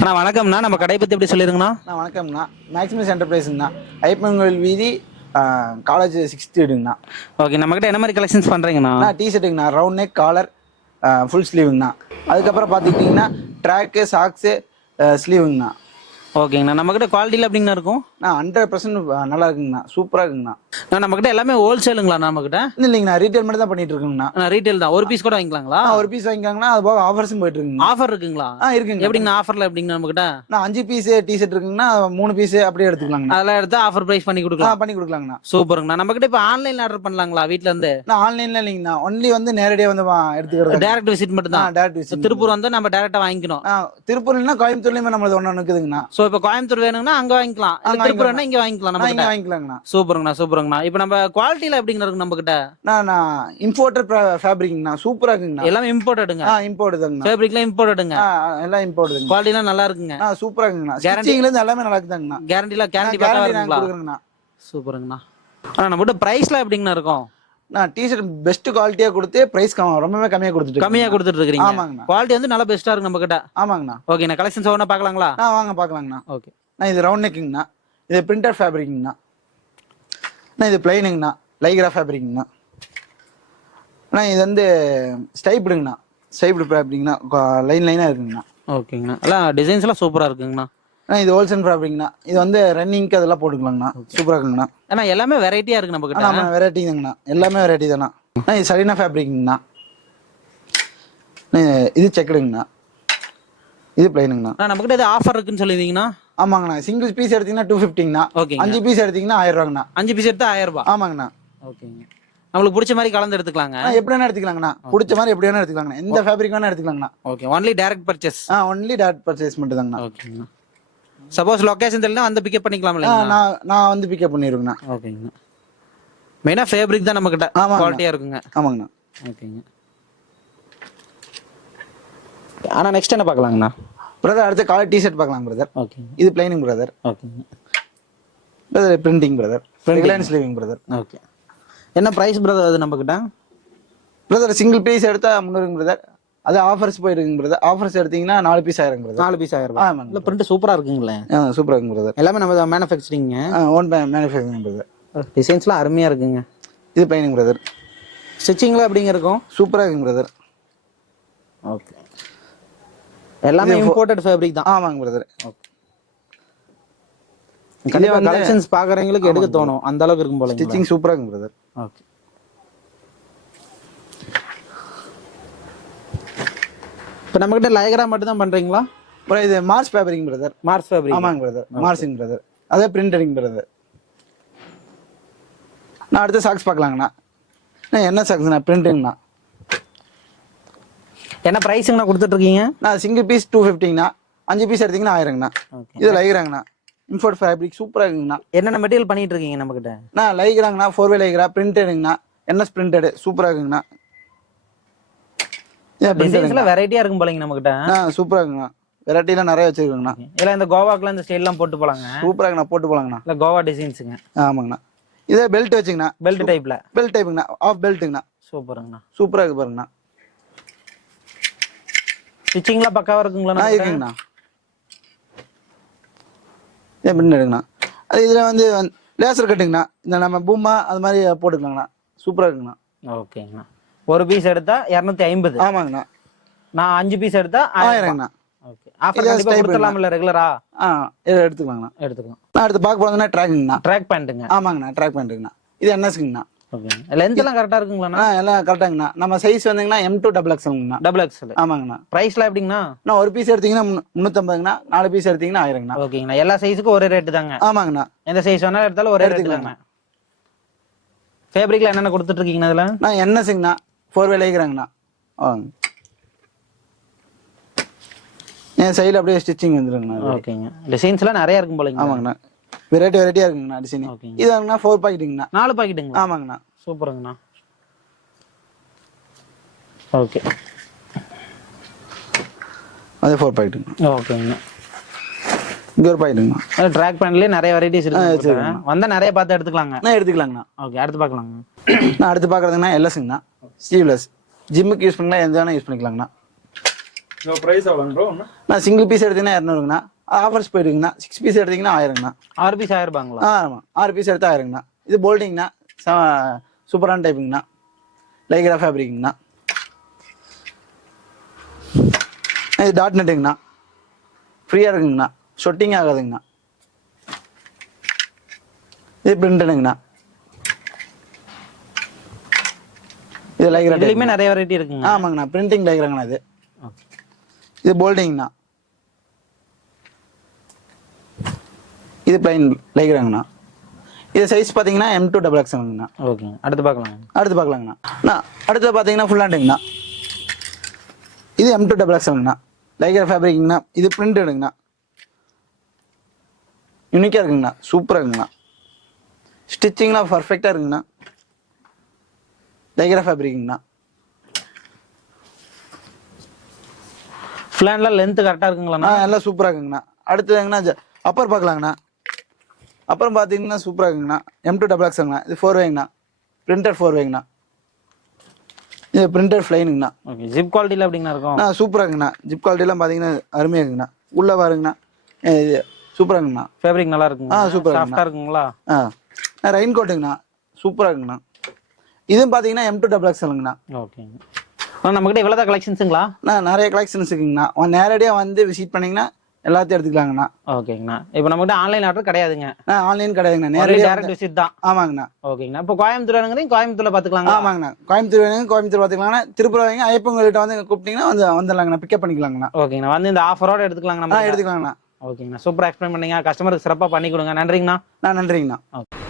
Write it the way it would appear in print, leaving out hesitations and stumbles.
அண்ணா வணக்கம்ண்ணா. நம்ம கடை பற்றி எப்படி சொல்லிருங்கண்ணா? வணக்கம்ண்ணா. மேக்ஸிமஸ் என்டர்பிரைஸுங்கண்ணா. ஐப்பங்கோயில் வீதி, காலேஜ் 6th வீடுங்கண்ணா. ஓகே, நம்மக்கிட்ட என்ன மாதிரி கலெக்ஷன்ஸ் பண்ணுறீங்கண்ணா? டிஷர்ட்டுங்கண்ணா, ரவுண்ட் நெக் காலர், ஃபுல் ஸ்லீவுங்கண்ணா. அதுக்கப்புறம் பார்த்துக்கிட்டிங்கன்னா ட்ராக்கு, சாக்ஸு, ஸ்லீவுங்கண்ணா. ஓகேங்கண்ணா. நம்மக்கிட்ட குவாலிட்டியில் எப்படிங்கண்ணா இருக்கும்? 100% நல்லா இருக்குங்கண்ணா, சூப்பராக இருக்குங்கண்ணா. நம்மக்கிட்ட எல்லாமே ஹோல்சேலுங்களா? நம்மக்கிட்ட இல்லைங்கண்ணா, ரீட்டைல் மட்டும் தான் பண்ணிட்டு இருக்குங்கண்ணா. ரீட்டைல் தான். ஒரு பீஸ் கூட வாங்கிக்கலாங்களா? ஒரு பீஸ் வாங்கிக்காங்கண்ணா. அது போக ஆஃபர்ஸும் போயிட்டு இருக்குங்க. ஆஃபர் இருக்குங்களா? இருக்குங்க. எப்படிங்கண்ணா ஆஃபரில் எப்படிங்கண்ணா நம்மக்கிட்ட? 5 பீஸ் டிஷர்ட் இருக்குங்கண்ணா, 3 பீஸ் அப்படியே எடுத்துக்கலாங்கண்ணா. அதெல்லாம் எடுத்து ஆஃபர் ப்ரைஸ் பண்ணி கொடுக்கலாம். பண்ணி கொடுக்கலாங்கண்ணா. சூப்பருங்கண்ணா. நம்மக்கிட்ட இப்போ ஆன்லைனில் ஆர்டர் பண்ணலாங்களா வீட்டில் இருந்து? ஆன்லைன்ல இல்லைங்கண்ணா, ஒன்லி வந்து நேரடியாக வந்து எடுத்துக்கிறோம். டேரக்ட் விசிட் மட்டும் தான். Direct visit. திருப்பூர் வந்து நம்ம டேரக்டா வாங்கிக்கணும். திருப்பூர் இல்லைன்னா கோயம்புத்தூர்லயுமே நம்மளது ஒன்று இருக்குதுங்கண்ணா. ஸோ இப்போ கோயம்புத்தூர் வேணுங்கன்னா அங்கே வாங்கிக்கலாம், திருப்பூர் வேணா இங்கே வாங்கிக்கலாம். நம்ம இங்க வாங்கிக்கலாங்கண்ணா. சூப்பருங்கண்ணா, சூப்பருங்கண்ணா. இப்போ நம்ம குவாலிட்டியில் எப்படிங்க இருக்கு நம்ம கிட்ட? இம்போர்ட்டட் ஃபேப்ரிக்ங்கண்ணா, சூப்பரா இருக்குங்கண்ணா. எல்லாமே இம்போர்ட்டடுங்க. இம்போர்ட் தாங்கண்ணா. ஃபேப்ரிக்லாம் இம்போர்ட்டடுங்க. எல்லாம் இம்போர்ட். குவாலிட்டிலாம் நல்லா இருக்குங்க. சூப்பரா இருக்குங்கண்ணா. ஸ்டிச்சிங்ல இருந்து எல்லாமே நல்லா இருக்குதாங்கண்ணா. கேரண்டி கொடுக்குறேங்கண்ணா. சூப்பருங்கண்ணா. ஆனா நம்ம கிட்ட பிரைஸ்லாம் எப்படிங்கண்ணா இருக்கும்? டிஷர்ட் பெஸ்ட் குவாலிட்டியா கொடுத்து பிரைஸ் ரொம்பவே கம்மியா கொடுத்துட்டு இருக்கீங்க. ஆமாங்கண்ணா. குவாலிட்டி வந்து நல்லா பெஸ்டா இருக்கு நம்ம கிட்ட. ஆமாங்கண்ணா. ஓகேண்ணா. கலெக்ஷன்ஸ் ஒவ்வொன்றா பார்க்கலாங்களா? வாங்க பார்க்கலாங்கண்ணா. ஓகே. இது ரவுண்ட் நெக்குங்கண்ணா. இது பிரிண்டட் ஃபேப்ரிக்ங்கண்ணா. இது பிளைனுங்கண்ணா, லைக்ரா ஃபேப்ரிக்ங்கண்ணா. இது வந்து ஸ்டைப்டுங்கண்ணா. ஸ்டைப்டு ஃபேப்ரிக்ங்கண்ணா, லைனா இருக்குங்கண்ணா. ஓகேங்கண்ணா. எல்லாம் டிசைன்ஸ் எல்லாம் சூப்பரா இருக்குங்கண்ணா. இது ஹோல்சேல் ஃபேப்ரிக்ங்கண்ணா. இது வந்து ரன்னிங்க்கு அதெல்லாம் போட்டுக்கலாங்கண்ணா. சூப்பரா இருக்குங்கண்ணா. ஏன்னா எல்லாமே வெரைட்டியா இருக்கு நம்ம கிட்ட. ஆமா, வெரைட்டி தாங்கண்ணா. எல்லாமே வெரைட்டி தானா. இது சலீனா ஃபேப்ரிக்ங்கண்ணா. இது செக்குடுங்கண்ணா. இது பிளைனுங்கண்ணா. நம்ம கிட்ட இது ஆஃபர் இருக்குன்னு சொல்லிருந்தீங்கன்னா? ஆமாங்கண்ணா. சிங்கிள் பீஸ் எடுத்தீங்கன்னா 250ங்கண்ணா. ஓகே. 5 பீஸ் எடுத்தீங்கன்னா 1000 ரூபாங்கண்ணா. 5 பீஸ் எடுத்தா 1000 ரூபாய். ஆமாங்கண்ணா. ஓகேங்க. நம்மளுக்கு பிடிச்ச மாதிரி கலந்து எடுத்துக்கலாங்க. எப்படி வேணா எடுத்துக்கலாங்கண்ணா. பிடிச்ச மாதிரி எப்படி வேணா எடுத்துக்கலாங்கண்ணா. எந்த ஃபேப்ரிக் வேணா எடுத்துக்கலாங்கண்ணா. Okay. Only direct purchase. Only direct purchase மட்டும் தாங்கண்ணா. ஓகேங்கண்ணா. சப்போஸ் லொகேஷன் தெரியலனா வந்து பிக்கப் பண்ணிக்கலாம் இல்லையா? நான் வந்து பிக்கப் பண்ணிருவேங்கண்ணா. ஓகேங்கண்ணா. மெயினா ஃபேப்ரிக் தான் நம்ம கிட்ட குவாலிட்டியா இருக்குங்க. ஆமாங்கண்ணா. ஓகேங்க. ஆனா நெக்ஸ்ட் என்ன பார்க்கலாங்கண்ணா? பிரதர் அடுத்து காலர் டி-ஷர்ட் பார்க்கலாம் பிரதர். ஓகே. இது பிளைனிங் பிரதர். ஓகேங்க. Brother printing brother. Regular sleeving brother. Okay. என்ன பிரைஸ் பிரதர் அது நம்ம கிட்ட? பிரதர் சிங்கிள் பீஸ் எடுத்தா 300 பிரதர். அது ஆஃபர்ஸ் போயிருக்கு பிரதர். ஆஃபர்ஸ் எடுத்தீங்கன்னா 4 பீஸ் 1000 பிரதர். 4 பீஸ் 1000 ரூபாய். இல்ல பிரிண்ட் சூப்பரா இருக்குங்களே. சூப்பரா இருக்கு பிரதர். எல்லாமே நம்ம மேனுஃபேக்சரிங். Own manufacturing brother. டிசைன்ஸ்லாம் அருமையா இருக்குங்க. இது பிளைனிங் பிரதர். ஸ்டிச்சிங்ல எப்படிங்க இருக்கும்? சூப்பரா இருக்கு பிரதர். ஓகே. எல்லாமே இம்போர்ட்டட் ஃபேப்ரிக் தான். ஆமாங்க பிரதர். ஓகே. கண்டிப்பா கலெக்ஷன்ஸ் பாக்குறவங்களுக்கு எடுக்க தோணும், அந்த அளவுக்கு இருக்கும் போல. ஸ்டிச்சிங் சூப்பரா இருக்கு பிரதர். ஓகே. இப்போ நம்ம கிட்ட லைக்ரா மட்டும் தான் பண்றீங்களா? இது Mars fabric brother. Mars fabric. ஆமாங்க பிரதர். மார்சிங் பிரதர். அதே பிரிண்டரிங் பிரதர். நான் அடுத்த சாக்ஸ் பார்க்கலாங்கண்ணா. என்ன சாக்ஸ்ண்ணா? பிரிண்டிங்ண்ணா. என்ன பிரைஸுங்கண்ணா கொடுத்துட்டு இருக்கீங்க? Single piece 250ங்கண்ணா. 5 பீஸ் எடுத்தீங்கன்னா 1000ங்கண்ணா. இது லைக்ராங்கண்ணா. இம்போர்ட் ஃபேப்ரிக் சூப்பரா இருக்குங்கண்ணா. என்னென்ன மெட்டீரியல் பண்ணிட்டு இருக்கீங்க நம்ம கிட்ட? லைக்ராங்கண்ணா, 4-way லைக்ரா, பிரிண்டடுங்கண்ணா, NS பிரிண்டட் சூப்பரா இருக்குங்கண்ணா. டிசைன்ஸ்ல வெரைட்டியா இருக்கும் போலங்க நம்ம கிட்ட. சூப்பரா இருக்குங்கண்ணா. வெரைட்டிலாம் நிறைய வச்சிருக்கோங்கண்ணா. இல்ல இந்த கோவாக்குல இந்த ஸ்டைல்லாம் போட்டு போலாங்க. சூப்பரா இருக்குண்ணா. போட்டு போலாங்கண்ணா. இல்ல கோவா டிசைன்ஸுங்க. ஆமாங்கண்ணா. இதே பெல்ட் வச்சுங்கண்ணா. பெல்ட் டைப்ல. பெல்ட் டைப்புங்கண்ணா. ஆஃப் பெல்ட்டுங்கண்ணா. சூப்பருங்கண்ணா. சூப்பரா இருக்கு பாருங்கண்ணா. ஸ்டிச்சிங்ல பக்காவா இருக்குங்களா? இருக்குங்கண்ணா. பிரிண்டடுங்கண்ணா. அது இதுல வந்து லேசர் கட்டுங்கண்ணா. இந்த நம்ம பூமா அது மாதிரி போட்டுக்கலாங்கண்ணா. சூப்பரா இருக்குங்கண்ணா. ஓகேங்கண்ணா. ஒரு பீஸ் எடுத்தா 250. ஆமாங்கண்ணா. நான் 5 பீஸ் எடுத்தா 1000ங்கண்ணா. ஓகே. ஆஃபர் கண்டிப்பா கொடுத்துடலாம் இல்ல ரெகுலரா? எடுத்துக்கலாங்கண்ணா. எடுத்துக்கலாம். நான் அடுத்து பார்க்க போறதுன்னா ட்ராக்குங்கண்ணா. ட்ராக் பேண்ட்டுங்க. ஆமாங்கண்ணா. ட்ராக் பேண்ட்டுங்கண்ணா. இது NSங்கண்ணா. ஓகே. லென்த் எல்லாம் கரெக்ட்டா இருக்குங்களா? எல்லாம் கரெக்டாங்கண்ணா. நம்ம சைஸ் வந்தீங்கன்னா M2 XXLங்கண்ணா. XXL. ஆமாங்கண்ணா. பிரைஸ்லாம் எப்படிங்கண்ணா? ஒரு பீஸ் எடுத்தீங்கன்னா 350ங்கண்ணா. 4 பீஸ் எடுத்தீங்கன்னா 1000ங்கண்ணா. ஓகேங்கண்ணா. எல்லா சைஸுக்கும் ஒரே ரேட் தாங்க. ஆமாங்கண்ணா. எந்த சைஸ் வேணாலும் எடுத்தாலும் ஒரே ரேட் தாங்க. ஃபேப்ரிக்ல என்னென்ன கொடுத்துட்டு இருக்கீங்க அதுல? NSங்கண்ணா. 4-way லைக்ராங்கண்ணா. சைடுல அப்படியே ஸ்டிச்சிங் வந்துருங்கண்ணா. ஓகேங்க. டிசைன்ஸ்லாம் நிறைய இருக்கும் போலங்க. ஆமாங்கண்ணா. வெரைட்டியா இருக்குங்கண்ணா டிசைன். இது வாங்கண்ணா 4 பாக்கெட்டுங்கண்ணா. 4 பாக்கெட்டுங்களா? ஆமாங்கண்ணா. சூப்பருங்கண்ணா. ஓகே. அது 4 பாக்கெட்டுங்க. ஓகேங்க. இங்க ஒரு பாக்கெட்டுங்கண்ணா. ட்ராக் பேண்ட்லயே நிறைய வெரைட்டிஸ் இருக்கு. வந்தா நிறைய பார்த்து எடுத்துக்கலாங்க. எடுத்துக்கலாங்கண்ணா. ஓகே. அடுத்து பார்க்கலாங்க. நான் அடுத்து பார்க்கறதுங்கண்ணா LSங்கண்ணா. ஸ்லீவ்லெஸ். ஜிம்முக்கு யூஸ் பண்ணலாம், எந்த வேணா யூஸ் பண்ணிக்கலாங்கண்ணா. பிரைஸ் எவ்வளோங்க ப்ரோ ஒன்று? நான் சிங்கிள் பீஸ் எடுத்தீங்கன்னா 200ங்கண்ணா. ஆஃபர்ஸ் போயிடுங்கண்ணா. 6 பீஸ் எடுத்தீங்கன்னா 1000ங்கண்ணா. 6 பீஸ் 1000 ரூபாங்களா? ஆமாம், 6 பீஸ் எடுத்தா 1000ங்கண்ணா. இது போல்டிங்ண்ணா, சூப்பரான டைப்புங்கண்ணா, லைக்ரா ஃபேப்ரிக்ங்கண்ணா. இது டாட் நெட்டுங்கண்ணா, ஃப்ரீயாக இருக்குங்கண்ணா, ஷொட்டிங் ஆகாதுங்கண்ணா. இது பிரிண்டடுங்கண்ணா. இது லைக்ரா இதுலயுமே நிறைய வெரைட்டி இருக்குங்க. ஆமாங்கண்ணா, பிரிண்டிங் லைக்ராங்கண்ணா. இது போல்டிங்ண்ணா. இது பிளைன் லைக்ராங்கண்ணா. இது சைஸ் பார்த்தீங்கன்னா M2XXங்கண்ணா. ஓகேங்க, அடுத்து பார்க்கலாம். அடுத்து பார்க்கலாங்கண்ணா. அடுத்து பார்த்தீங்கன்னா ஃபுல் ஹேண்டுங்கண்ணா. இது M2XXங்கண்ணா, லைக்ரா ஃபேப்ரிக்ங்கண்ணா. இது பிரிண்டடுங்கண்ணா, யூனிக்காக இருக்குங்கண்ணா, சூப்பராக இருக்குங்கண்ணா. ஸ்டிச்சிங்லாம் பர்ஃபெக்டாக இருக்குங்கண்ணா, லைக்ரா ஃபேப்ரிக்ங்கண்ணா. ஃபிளான்ல லென்த் கரெக்டா இருக்குங்களா? எல்லாம் சூப்பராக இருக்குங்கண்ணா. அடுத்ததுங்கண்ணா அப்பர் பார்க்கலாங்கண்ணா. அப்புறம் பார்த்தீங்கன்னா சூப்பராக இருக்குங்கண்ணா, M2XXங்கண்ணா. இது 4 வேங்கண்ணா, பிரிண்டட் 4 வேங்கண்ணா. இது பிரிண்டட் ஃப்ளைனுங்கண்ணா. ஓகே, ஜிப் குவாலிட்டியில் எப்படிங்கண்ணா இருக்கும்? சூப்பராக இருக்குங்கண்ணா. ஜிப் குவாலிட்டிலாம் பார்த்தீங்கன்னா அருமையாக இருக்குங்கண்ணா. உள்ளே பாருங்கண்ணா, இது சூப்பராக இருக்குங்கண்ணா. ஃபேப்ரிக் நல்லா இருக்குங்க. சூப்பராக சாஃப்டா இருக்குங்களா? ரெயின் கோட்டுங்கண்ணா, சூப்பராக இருக்குங்கண்ணா. இதுவும் பார்த்தீங்கன்னா M2XXங்கண்ணா. ஓகேங்க, நம்மகிட்ட இவ்வளோ தான் கலெக்ஷன்ஸுங்களா? நிறைய கலெக்ஷன்ஸ் இருக்குங்கண்ணா. நேரடியாக வந்து விசிட் பண்ணிங்கன்னா எல்லாத்தையும் எடுத்துக்கலாங்கண்ணா. ஓகேங்கண்ணா. இப்போ நம்மகிட்ட ஆன்லைன் ஆர்டர் கிடையாதுங்க? ஆன்லைன் கிடையாதுங்கண்ணா, நேரடியாக டைரக்ட் விசிட் தான். ஆமாங்கண்ணா. ஓகேங்கண்ணா. இப்போ கோயம்புத்தூர் வேணுங்கிறீங்க, கோயம்புத்தூர்ல பார்த்துக்கலாங்க. ஆமாங்கண்ணா, கோயம்புத்தூர் வேணுங்க, கோயம்புத்தூர் பார்த்துக்கலாங்கண்ணா. திருப்பூர் வாங்க, ஐயப்பங்கள்கிட்ட வந்து கூப்பிட்டீங்கன்னா வந்துடலாங்கண்ணா, பிக்கப் பண்ணிக்கலாங்கண்ணா. ஓகேங்கண்ணா, வந்து இந்த ஆஃபரோட எடுத்துக்கலாங்கண்ணா. எடுத்துக்கலாங்கண்ணா. ஓகேங்கண்ணா, சூப்பராக எக்ஸ்பிளைன் பண்ணீங்க. கஸ்டமருக்கு சிறப்பாக பண்ணி கொடுங்க. நன்றிங்கண்ணா. நன்றிங்கண்ணா. ஓகே.